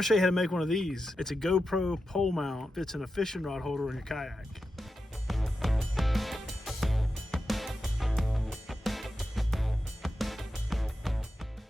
gonna show you how to make one of these. It's a GoPro pole mount. Fits in a fishing rod holder in your kayak.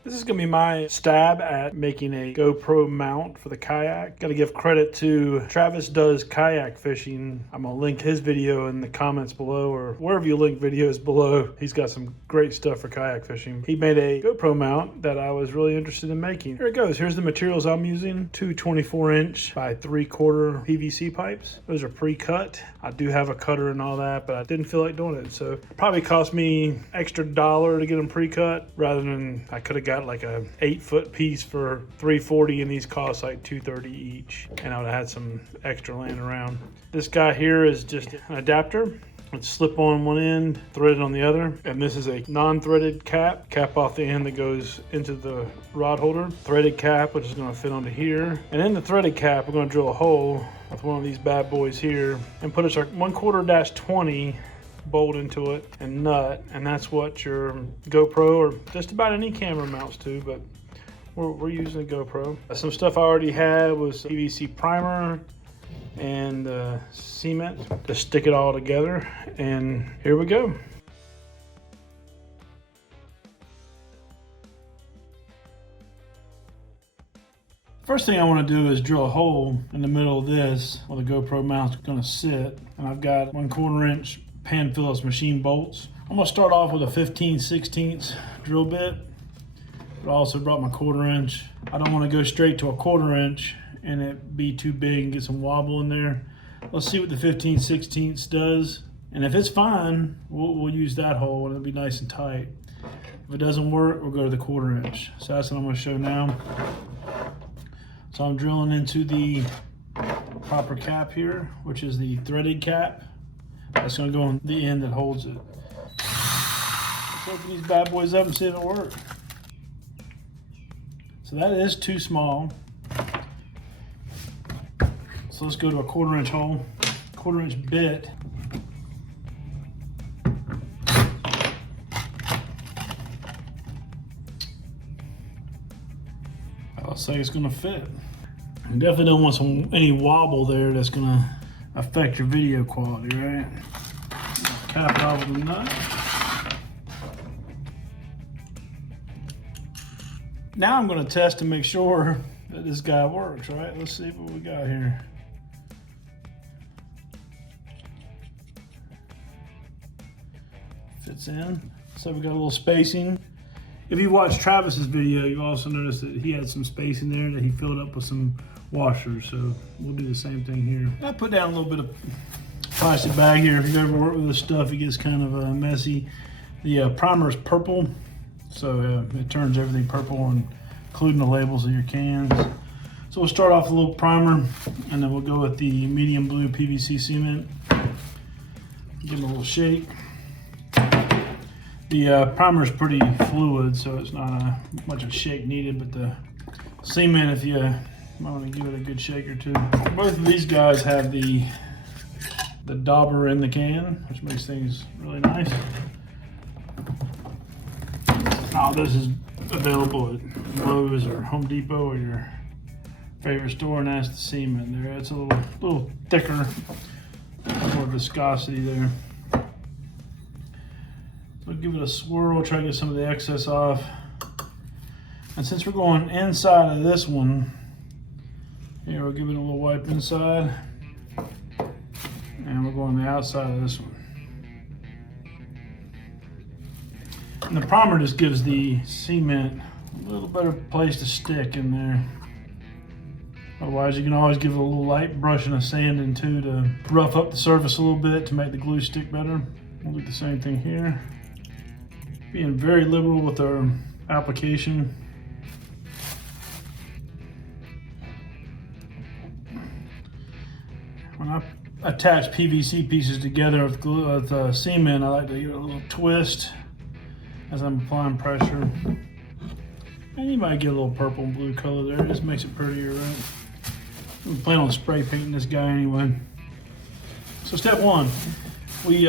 This is gonna be my stab at making a GoPro mount for the kayak. Gotta give credit to Travis Does Kayak Fishing. I'm gonna link his video in the comments below, or wherever you link videos below. He's got some great stuff for kayak fishing. He made a GoPro mount that I was really interested in making. Here it goes. Here's the materials I'm using. Two 24-inch by 3/4 PVC pipes. Those are pre-cut. I do have a cutter and all that, but I didn't feel like doing it. So it probably cost me extra $1 to get them pre-cut, rather than I could have got like a 8-foot piece for $3.40, and these cost like $2.30 each, and I would have had some extra laying around. This guy here is just an adapter. It's slip on one end, threaded on the other, and this is a non-threaded cap off the end that goes into the rod holder. Threaded cap, which is going to fit onto here, and in the threaded cap we're going to drill a hole with one of these bad boys here and put a 1/4-20 bolt into it and nut, and that's what your GoPro or just about any camera mounts to, but we're using a GoPro. Some stuff I already had was PVC primer and cement to stick it all together, and here we go. First thing I want to do is drill a hole in the middle of this where the GoPro mount's going to sit, and I've got 1/4-inch Pan Phillips machine bolts. I'm going to start off with a 15/16 drill bit, but I also brought my 1/4-inch. I don't want to go straight to a 1/4-inch and it be too big and get some wobble in there. Let's see what the 15/16 does, and if it's fine, we'll use that hole and it'll be nice and tight. If it doesn't work, we'll go to the 1/4-inch. So that's what I'm going to show now. So I'm drilling into the proper cap here, which is the threaded cap. That's going to go on the end that holds it. Let's open these bad boys up and see if it works. So that is too small. So let's go to a 1/4-inch hole, 1/4-inch bit. I'll say it's going to fit. You definitely don't want any wobble there that's going to affect your video quality, right? Cap it off with a nut. Now I'm going to test to make sure that this guy works, right? Let's see what we got here. Fits in. So we got a little spacing. If you watch Travis's video, you also notice that he had some spacing there that he filled up with some washers. So we'll do the same thing here. I put down a little bit of plastic bag here. If you've ever worked with this stuff, it gets kind of messy. The primer is purple, so it turns everything purple, including the labels of your cans. So we'll start off with a little primer, and then we'll go with the medium blue PVC cement. Give them a little shake. The primer is pretty fluid, so it's not much of a shake needed, but the cement, if you might want to give it a good shake or two. Both of these guys have the dauber in the can, which makes things really nice. Now this is available at Lowe's or Home Depot or your favorite store, and that's the cement there. It's a little thicker, more viscosity there. So give it a swirl, try to get some of the excess off. And since we're going inside of this one, here we'll give it a little wipe inside. And we're going the outside of this one. And the primer just gives the cement a little better place to stick in there. Otherwise, you can always give it a little light brushing of sand in too to rough up the surface a little bit to make the glue stick better. We'll do the same thing here. Being very liberal with our application. When I attach PVC pieces together with cement, I like to give it a little twist as I'm applying pressure. And you might get a little purple and blue color there. It just makes it prettier, right? I'm planning on spray painting this guy anyway. So step one, we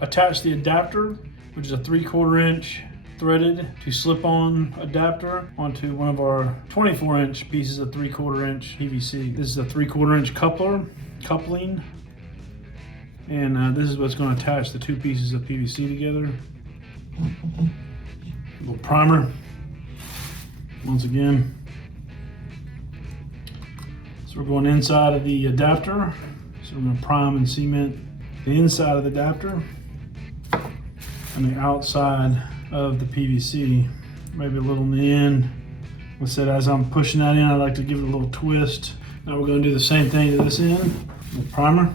attach the adapter, which is a 3/4 inch threaded to slip-on adapter onto one of our 24-inch pieces of 3/4 inch PVC. This is a 3/4 inch coupling, and this is what's going to attach the two pieces of PVC together. A little primer, once again. So we're going inside of the adapter. So we're going to prime and cement the inside of the adapter and the outside of the PVC, maybe a little in the end. Like I said, as I'm pushing that in, I like to give it a little twist. Now we're going to do the same thing to this end. The primer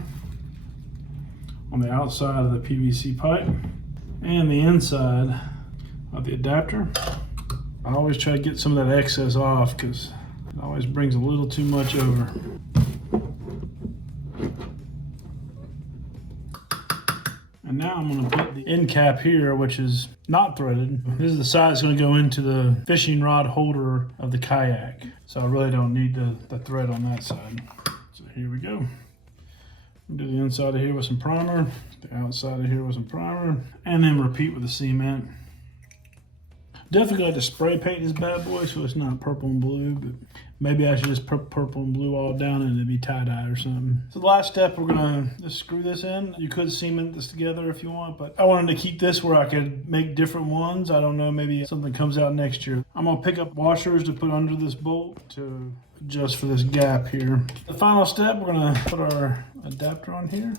on the outside of the PVC pipe and the inside of the adapter. I always try to get some of that excess off because it always brings a little too much over. And now I'm going to put the end cap here, which is not threaded. This is the side that's going to go into the fishing rod holder of the kayak. So I really don't need the thread on that side. So here we go. Do the inside of here with some primer, the outside of here with some primer, and then repeat with the cement. Definitely got to spray paint this bad boy so it's not purple and blue, but maybe I should just put purple and blue all down and it'd be tie-dye or something. So the last step, we're gonna just screw this in. You could cement this together if you want, but I wanted to keep this where I could make different ones. I don't know, maybe something comes out next year. I'm gonna pick up washers to put under this bolt to adjust for this gap here. The final step, we're gonna put our adapter on here.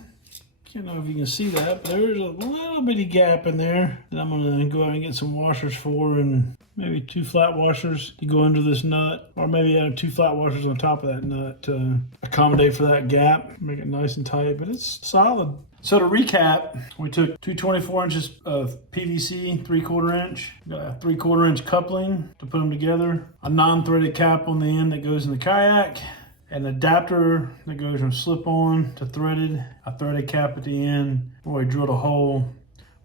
Can't know if you can see that, but there's a little bitty gap in there that I'm gonna go out and get some washers for, and maybe 2 flat washers to go under this nut, or maybe add 2 flat washers on top of that nut to accommodate for that gap, make it nice and tight, but it's solid. So to recap, we took 2 24 inches of PVC, 3/4 inch, got a 3/4 inch coupling to put them together, a non-threaded cap on the end that goes in the kayak, an adapter that goes from slip-on to threaded, a threaded cap at the end where we drilled a hole,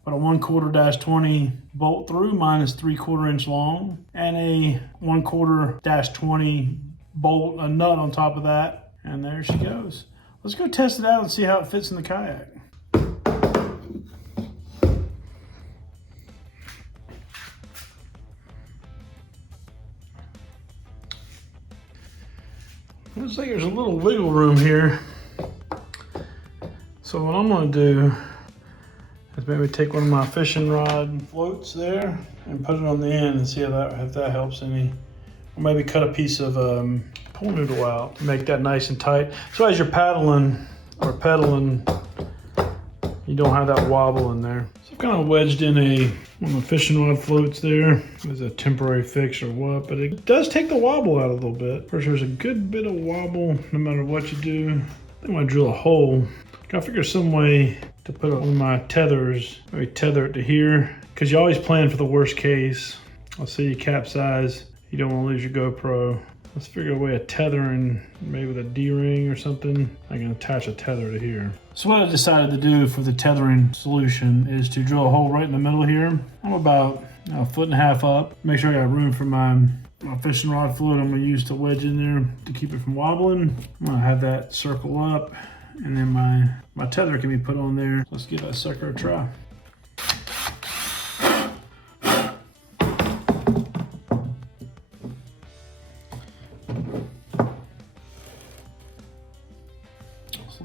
put a 1/4-20 bolt through, mine is 3/4 inch long, and a 1/4-20 bolt, a nut on top of that, and there she goes. Let's go test it out and see how it fits in the kayak. Looks like there's a little wiggle room here. So what I'm gonna do is maybe take one of my fishing rod floats there and put it on the end and see if that helps any. Or maybe cut a piece of pool noodle out to make that nice and tight. So as you're paddling or pedaling, you don't have that wobble in there. So I've kind of wedged in one of the fishing rod floats there. It's a temporary fix or what, but it does take the wobble out a little bit. First, there's a good bit of wobble no matter what you do. I want to drill a hole. Gotta figure some way to put one of my tethers, maybe tether it to here, because you always plan for the worst case. Let's say you capsize, you don't want to lose your GoPro. Let's figure a way of tethering, maybe with a D-ring or something. I can attach a tether to here. So what I decided to do for the tethering solution is to drill a hole right in the middle here. I'm about 1.5 feet up. Make sure I got room for my fishing rod float I'm gonna use to wedge in there to keep it from wobbling. I'm gonna have that circle up, and then my tether can be put on there. Let's give that sucker a try.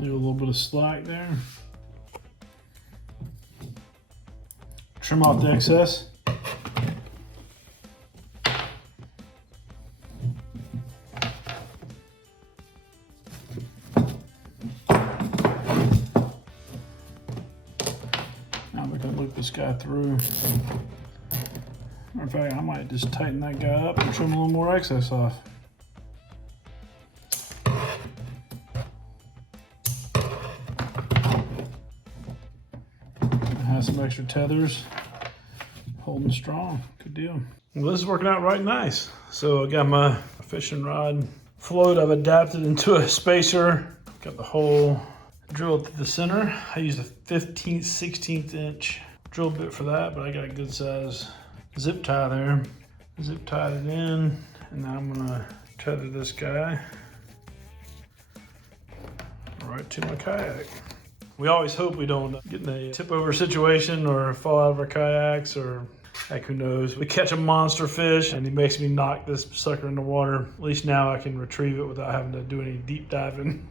Leave a little bit of slack there. Trim off the excess. Now we can loop this guy through. In fact, I might just tighten that guy up and trim a little more excess off. Some extra tethers holding strong. Good deal. Well, this is working out right nice. So I got my fishing rod float I've adapted into a spacer. Got the hole drilled to the center. I used a 15th, 16th inch drill bit for that, but I got a good size zip tie there. Zip tied it in, and now I'm gonna tether this guy right to my kayak. We always hope we don't get in a tip over situation or fall out of our kayaks or Heck, who knows? We catch a monster fish and he makes me knock this sucker in the water. At least now I can retrieve it without having to do any deep diving.